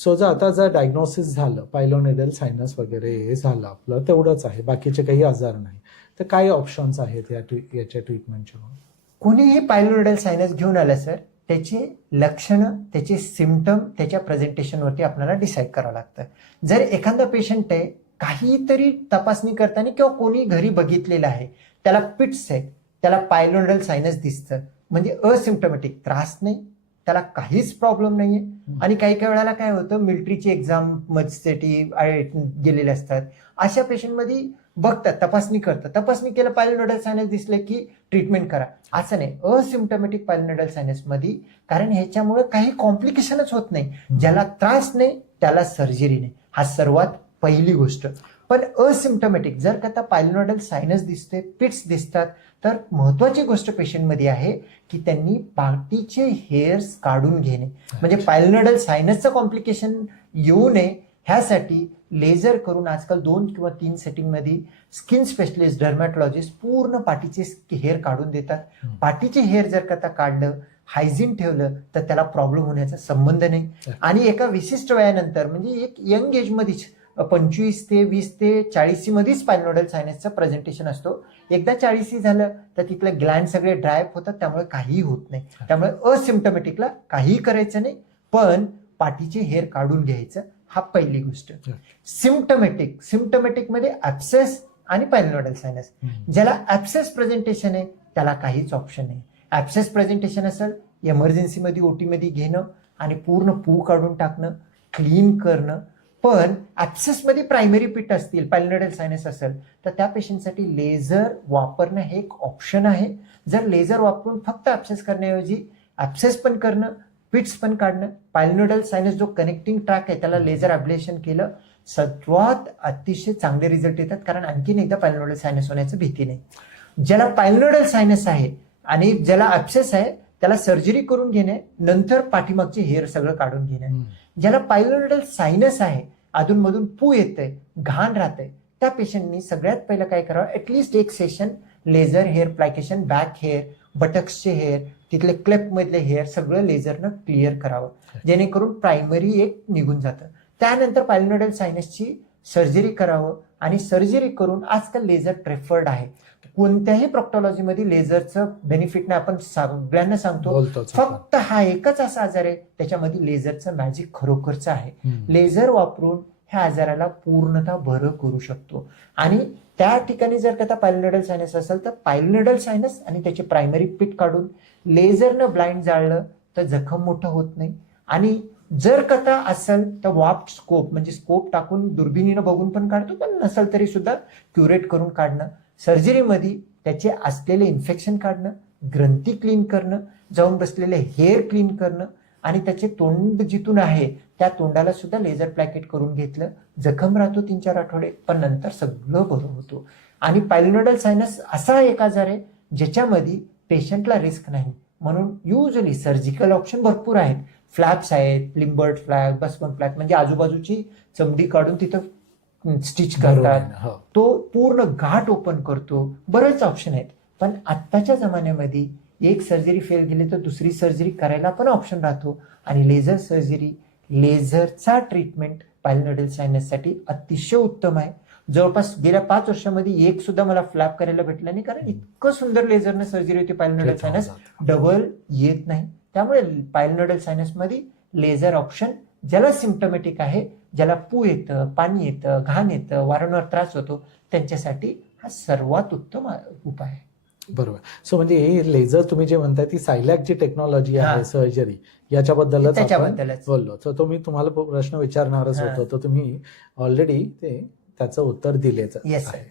So आता जर diagnosis झालं, पायलोनेडल सायनस वगैरे हे झालं आपलं, तेवढंच आहे, बाकीचे काही आजार नाही, तर काय ऑप्शन्स आहेत याच्या ट्रीटमेंटच्या? कोणीही पायलोनेडल सायनस घेऊन आलं सर, त्याची लक्षणं, त्याचे सिम्पटम, त्याच्या प्रेझेंटेशनवरती आपल्याला डिसाईड करावं लागतं. जर एखादा पेशंट आहे, काहीतरी तपासणी करताना किंवा कोणी घरी बघितलेलं आहे, त्याला पिट्स आहे, त्याला पायलोनेडल सायनस दिसतं, म्हणजे असिम्प्टोमॅटिक, त्रास नाही, त्याला काहीच प्रॉब्लेम नाहीये. आणि काही काही वेळेला काय होतं, मिलिटरीची एक्झाम साठी गेलेले असतात, अशा पेशंटमध्ये बघतात, तपासणी करतात, तपासणी केलं पायलोनेडल सायनस दिसलं की ट्रीटमेंट करा, असं नाही. असिम्प्टोमॅटिक पायलोनेडल सायनस मध्ये, कारण ह्याच्यामुळे काही कॉम्प्लिकेशनच होत नाही, ज्याला त्रास नाही त्याला सर्जरी नाही, हा सर्वात पहिली गोष्ट. पण असिम्प्टोमॅटिक जर का पायलोनेडल सायनस दिसते, पिट्स दिसतात, तर महत्वाची गोष्ट पेशंटमध्ये आहे की त्यांनी पाठीचे हेअर्स काढून घेणे, म्हणजे पायलोनेडल सायनसचं कॉम्प्लिकेशन येऊ नये ह्यासाठी लेझर करून आजकाल 2 किंवा 3 सेटिंगमध्ये स्किन स्पेशलिस्ट, डर्मॅटॉलॉजिस्ट पूर्ण पाठीचे हेअर काढून देतात. पाठीचे हेअर जर का काढलं, हायजीन ठेवलं, तर त्याला प्रॉब्लेम होण्याचा संबंध नाही. आणि एका विशिष्ट वयानंतर, म्हणजे एक यंग एजमध्येच 25 ते 20 ते 40 मध्येच पायलोनेडल सायनसचं प्रेझेंटेशन असतो. एकदा 40 झालं तर तिथले ग्लँड सगळे ड्रायअप होतात, त्यामुळे काहीही होत नाही. त्यामुळे असिम्प्टोमॅटिकला काहीही करायचं नाही, पण पाठीचे हेअर काढून घ्यायचं, हा पहिली गोष्ट. सिम्प्टोमॅटिक मध्ये ऍब्सेस आणि पायलोनेडल सायनस. ज्याला ऍब्सेस प्रेझेंटेशन आहे त्याला काहीच ऑप्शन नाही. ऍब्सेस प्रेझेंटेशन असेल, इमर्जन्सी मध्ये ओटी मध्ये घेणं आणि पूर्ण पू काढून टाकणं, क्लीन करणं. पण ऍब्सेस मध्ये प्रायमरी पिट असतील, पायलोनेडल सायनस असेल, तर त्या पेशंटसाठी लेझर वापरणं हे एक ऑप्शन आहे. जर लेझर वापरून फक्त ऍब्सेस करण्याऐवजी ऍब्सेस पण करणं, पिट्स पण काढणं, पायलोनेडल सायनस जो कनेक्टिंग ट्रॅक आहे त्याला लेझर ॲब्लेशन केलं, सर्वात अतिशय चांगले रिझल्ट येतात, कारण आणखीन एकदा पायलोनेडल सायनस होण्याची भीती नाही. ज्याला पायलोनेडल सायनस आहे आणि ज्याला ऍब्सेस आहे त्याला सर्जरी करून घेणे, नंतर पाठीमागचे हेअर सगळं काढून घेणे. ज्याला पायलोनेडल सायनस आहे, अधूनमधून पू येतंय, घाण राहतंय, त्या पेशंटनी सगळ्यात पहिलं काय करावं, ऍटलिस्ट एक सेशन लेझर हेअर प्लायकेशन, बॅक हेअर, बटक्सचे हेअर, तिथले क्लेप मधले हेअर सगळं लेझरनं क्लिअर करावं, जेणेकरून प्रायमरी एक निघून जातं. त्यानंतर पायलोनेडल सायनसची सर्जरी करावं, आणि सर्जरी करून आजकाल लेझर प्रेफर्ड आहे. कोणत्याही प्रॉक्टॉलॉजीमध्ये लेझरचं बेनिफिट नाही, आपण सगळ्यांना सांगतो, फक्त हा एकच असा आजार आहे त्याच्यामध्ये लेझरचं मॅजिक खरोखरचं आहे. लेझर वापरून ह्या आजाराला पूर्णतः बरं करू शकतो. आणि त्या ठिकाणी जर का पायलोनेडल सायनस असेल तर पायलोनेडल सायनस आणि त्याची प्रायमरी पिट काढून लेझरनं ब्लाइंड जाळलं तर जखम मोठं होत नाही. आणि जर कथा असेल तर वाफ्ट स्कोप, म्हणजे स्कोप टाकून दुर्बिणीनं बघून पण काढतो, पण नसेल तरी सुद्धा क्युरेट करून काढणं. सर्जरीमध्ये त्याचे असलेले इन्फेक्शन काढणं, ग्रंथी क्लीन करणं, जाऊन बसलेले हेअर क्लीन करणं, आणि त्याचे तोंड जिथून आहे त्या तोंडाला सुद्धा लेझर प्लॅकेट करून घेतलं, जखम राहतो 3-4 आठवडे, पण नंतर सगळं बरं होतो. आणि पायलोनेडल सायनस असा एक आजार आहे ज्याच्यामध्ये पेशंटला रिस्क नाही, म्हणून युजली सर्जिकल ऑप्शन भरपूर आहेत. फ्लॅप्स आहेत, लिंबर्ड फ्लॅप, बसमन फ्लॅप, म्हणजे आजूबाजूची चमडी काढून तिथं स्टिच करतात, तो पूर्ण गाठ ओपन करतो, बरेच ऑप्शन आहेत. पण आत्ताच्या जमान्यामध्ये एक सर्जरी फेल गेली तर दुसरी सर्जरी करायला पण ऑप्शन राहतो. आणि लेझर सर्जरी, लेझरचा ट्रीटमेंट पायलोनेडल सायनससाठी अतिशय उत्तम आहे. जवळपास गेल्या 5 वर्षामध्ये एक सुद्धा मला फ्लॅप करायला भेटला नाही, कारण इतकं सुंदर लेझरनं सर्जरी होती. पायलोनेडल सायनस डबल येत नाही, त्यामुळे पायलोनेडल सायनस मध्ये लेझर ऑप्शन, ज्याला सिम्प्टोमॅटिक आहे, ज्याला पू येतं, पाणी येतं, घाण येतं, वारंवार त्रास होतो, त्यांच्यासाठी हा सर्वात उत्तम उपाय आहे. बरोबर. सो म्हणजे हे लेझर तुम्ही जे म्हणताय ती सायलॅक जी टेक्नॉलॉजी आहे सर्जरी, याच्याबद्दलच आपण बोललो. तर तो मी तुम्हाला प्रश्न विचारणारच होतो, तर तुम्ही ऑलरेडी त्याचं उत्तर दिलेच आहे.